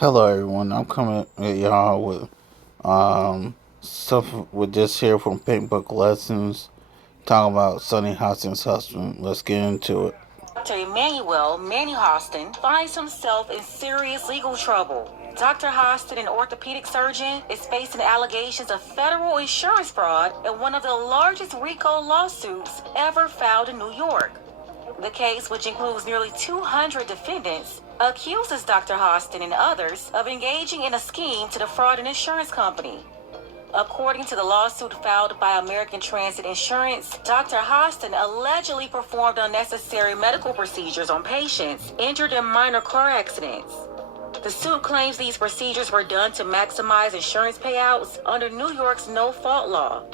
Hello, everyone. I'm coming at y'all with stuff with this here from Pink Book Lessons, talking about Sonny Hostin's husband. Let's get into it. Dr. Emmanuel Manny Hostin finds himself in serious legal trouble. Dr. Hostin, an orthopedic surgeon, is facing allegations of federal insurance fraud in one of the largest RICO lawsuits ever filed in New York. The case, which includes nearly 200 defendants, accuses Dr. Hostin and others of engaging in a scheme to defraud an insurance company. According to the lawsuit filed by American Transit Insurance, Dr. Hostin allegedly performed unnecessary medical procedures on patients injured in minor car accidents. The suit claims these procedures were done to maximize insurance payouts under New York's no-fault law.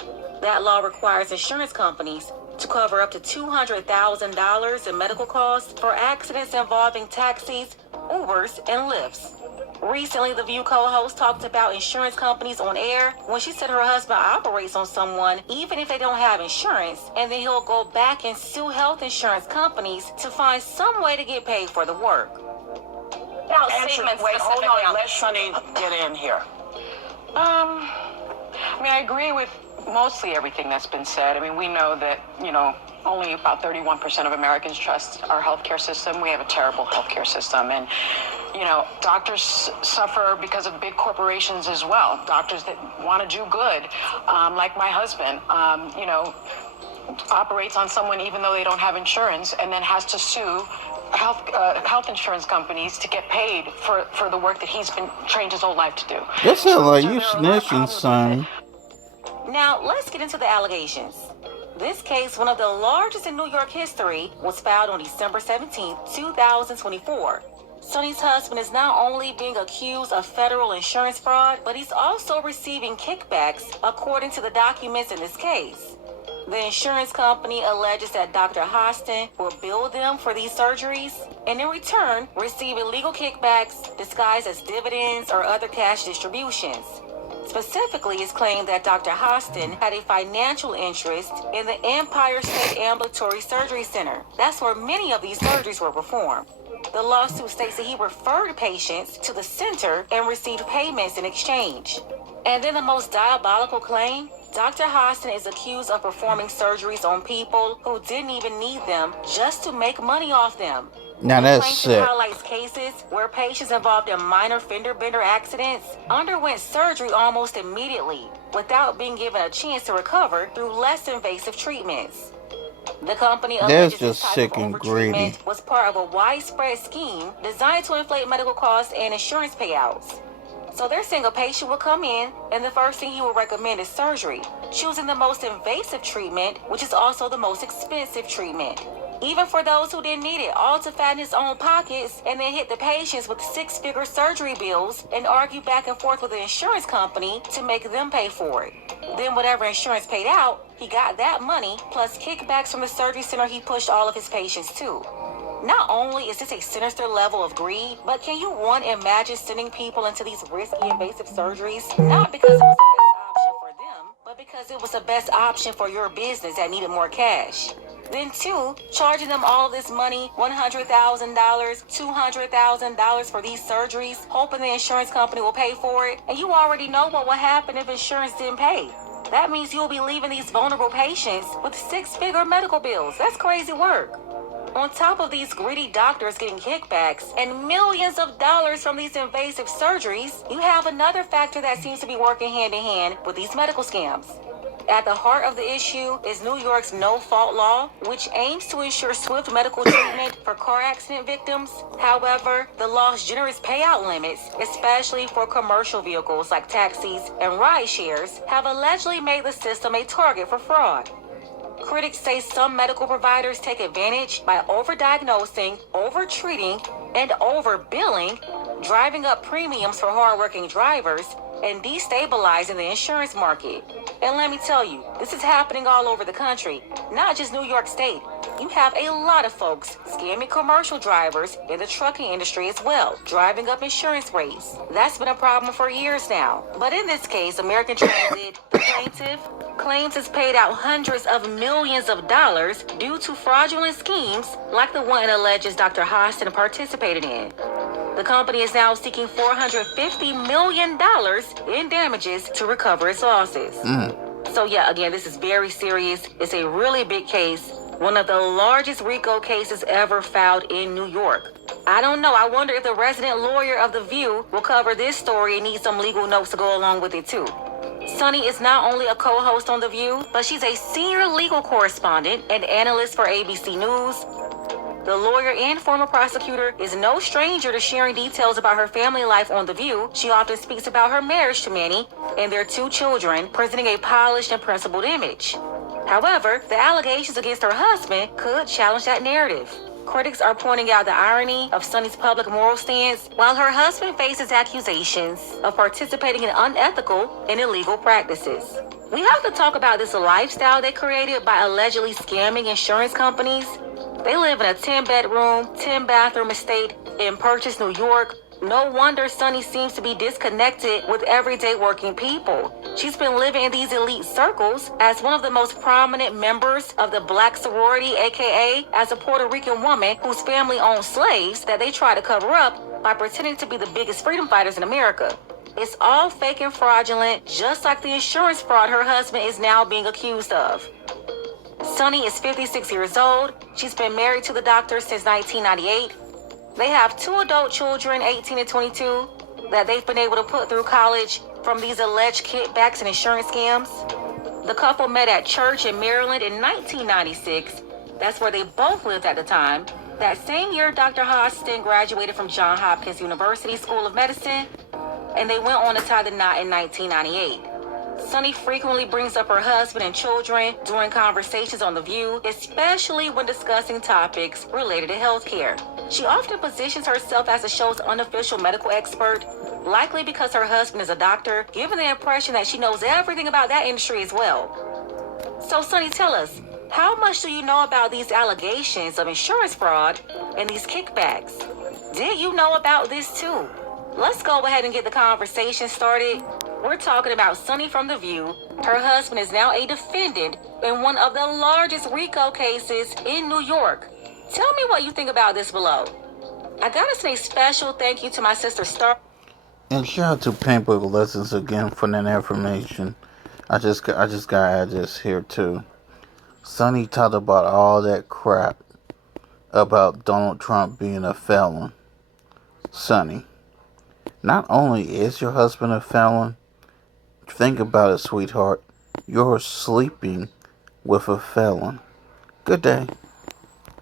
That law requires insurance companies to cover up to $200,000 in medical costs for accidents involving taxis, Ubers, and Lyfts. Recently, the View co-host talked about insurance companies on air when she said her husband operates on someone even if they don't have insurance, and then he'll go back and sue health insurance companies to find some way to get paid for the work. Now, wait, hold on. Let Sonny get in here. I agree with mostly everything that's been said. We know that, only about 31% of Americans trust our healthcare system. We have a terrible healthcare system. And, doctors suffer because of big corporations as well. Doctors that want to do good, like my husband, operates on someone even though they don't have insurance and then has to sue health insurance companies to get paid for the work that he's been trained his whole life to do. That sounds like you snitching, son. Now, let's get into the allegations. This case, one of the largest in New York history, was filed on December 17, 2024. Sonny's husband is not only being accused of federal insurance fraud, but he's also receiving kickbacks, according to the documents in this case. The insurance company alleges that Dr. Hostin will bill them for these surgeries and in return receive illegal kickbacks disguised as dividends or other cash distributions. Specifically, it's claimed that Dr. Hostin had a financial interest in the Empire State Ambulatory Surgery Center. That's where many of these surgeries were performed. The lawsuit states that he referred patients to the center and received payments in exchange. And then the most diabolical claim, Dr. Hostin is accused of performing surgeries on people who didn't even need them just to make money off them. Now that's sick. Highlights cases where patients involved in minor fender bender accidents underwent surgery almost immediately without being given a chance to recover through less invasive treatments. The company That's just sick and greedy. Was part of a widespread scheme designed to inflate medical costs and insurance payouts. So they're saying a patient will come in, and the first thing he will recommend is surgery, choosing the most invasive treatment, which is also the most expensive treatment. Even for those who didn't need it, all to fatten his own pockets, and then hit the patients with six-figure surgery bills and argue back and forth with the insurance company to make them pay for it. Then whatever insurance paid out, he got that money, plus kickbacks from the surgery center he pushed all of his patients to. Not only is this a sinister level of greed, but can you imagine sending people into these risky invasive surgeries, not because it was the best option for them, but because it was the best option for your business that needed more cash? Then two, charging them all this money, $100,000, $200,000 for these surgeries, hoping the insurance company will pay for it, and you already know what will happen if insurance didn't pay. That means you'll be leaving these vulnerable patients with six-figure medical bills. That's crazy work. On top of these greedy doctors getting kickbacks and millions of dollars from these invasive surgeries, you have another factor that seems to be working hand in hand with these medical scams. At the heart of the issue is New York's no-fault law, which aims to ensure swift medical treatment for car accident victims. However, the law's generous payout limits, especially for commercial vehicles like taxis and ride shares, have allegedly made the system a target for fraud. Critics say some medical providers take advantage by overdiagnosing, overtreating, and overbilling, driving up premiums for hardworking drivers, and destabilizing the insurance market. And let me tell you, this is happening all over the country, not just New York State. You have a lot of folks scamming commercial drivers in the trucking industry as well, driving up insurance rates. That's been a problem for years now. But in this case, American Transit, the plaintiff, claims it's paid out hundreds of millions of dollars due to fraudulent schemes like the one it alleges Dr. Hostin participated in. The company is now seeking $450 million in damages to recover its losses. So yeah, again, this is very serious. It's a really big case. One of the largest RICO cases ever filed in New York. I don't know. I wonder if the resident lawyer of The View will cover this story and need some legal notes to go along with it too. Sunny is not only a co-host on The View, but she's a senior legal correspondent and analyst for ABC News. The lawyer and former prosecutor is no stranger to sharing details about her family life on The View. She often speaks about her marriage to Manny and their 2 children, presenting a polished and principled image. However, the allegations against her husband could challenge that narrative. Critics are pointing out the irony of Sunny's public moral stance, while her husband faces accusations of participating in unethical and illegal practices. We have to talk about this lifestyle they created by allegedly scamming insurance companies. They live in a 10-bedroom, 10-bathroom estate in Purchase, New York. No wonder Sunny seems to be disconnected with everyday working people. She's been living in these elite circles as one of the most prominent members of the Black sorority, aka as a Puerto Rican woman whose family owned slaves that they try to cover up by pretending to be the biggest freedom fighters in America. It's all fake and fraudulent, just like the insurance fraud her husband is now being accused of. Sunny is 56 years old. She's been married to the doctor since 1998. They have 2 adult children, 18 and 22, that they've been able to put through college from these alleged kickbacks and insurance scams. The couple met at church in Maryland in 1996. That's where they both lived at the time. That same year, Dr. Hostin graduated from Johns Hopkins University School of Medicine, and they went on to tie the knot in 1998. Sunny frequently brings up her husband and children during conversations on The View, especially when discussing topics related to healthcare. She often positions herself as the show's unofficial medical expert, likely because her husband is a doctor, giving the impression that she knows everything about that industry as well. So Sunny, tell us, how much do you know about these allegations of insurance fraud and these kickbacks? Did you know about this too? Let's go ahead and get the conversation started. We're talking about Sunny from The View. Her husband is now a defendant in one of the largest RICO cases in New York. Tell me what you think about this below. I gotta say special thank you to my sister Star. And shout out to Paintbook Lessons again for that information. I just gotta add this here too. Sunny talked about all that crap about Donald Trump being a felon. Sunny, not only is your husband a felon, think about it, sweetheart. You're sleeping with a felon. Good day.